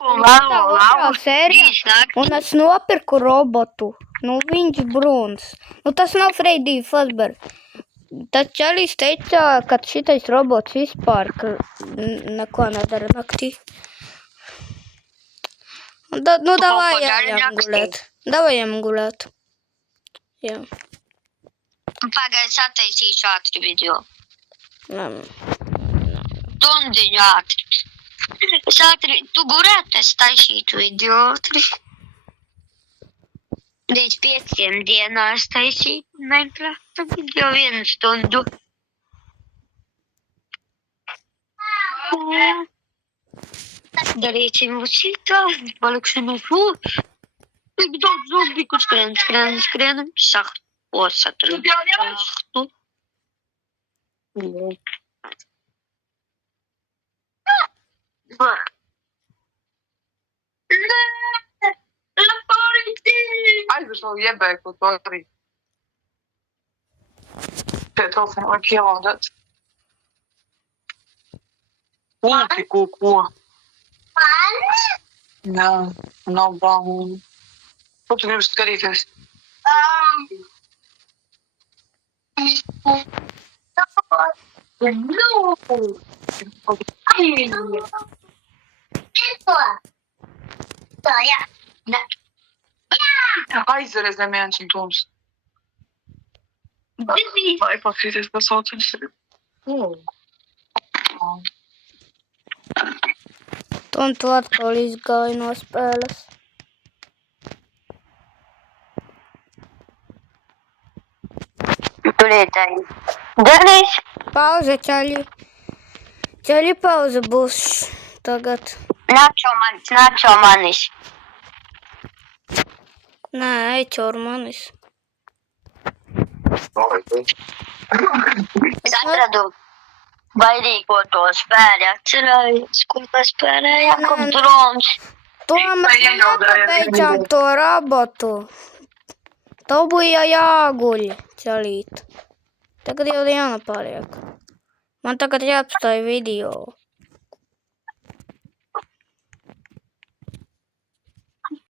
Tā otrā sērija, un es nopirku robotu. Nu, viņš bruns. Nu, tas nav Freddy Fazbear. Tad Čalijs teica, ka šitais robots vispār neko nedara naktī. Nu, davai ejam gulēt. Davai ejam gulēt. Jā. Pagaid, sataisīšu ātri video. Labi. Stundiņu ātri. Es ātri, tu gurēt, es taisītu video ātri. Līdz 5 dienās taisītu Minecraft video 1 stundu. Darīsim šitā, paliksim tik daudz zombi, kur skrienam, saktu. Aizmirsu vēl iebēgt to arī. Pie telefona vajag ielādēt. Kūki, ko? Jā, nav baumu. Ko tu gribi skatīties? Aizveries viens un tums. Vai paskatīties, kas saucams ir? Un tu atkal izgāji no spēles. Turētāji. Darīs. Pauze, Čaļi. Čaļi, pauze būs tagad. Nāčo manis. Nē, ej caur manis. Es atradu baidīgo to spēli, atcerējies, ko mēs spēlējām, kā drons. Tomēr nepabeidzām to robotu. Tev bija jāguļ, Čalīt. Tagad jau jānapaliek. Man tagad jāapstāj video.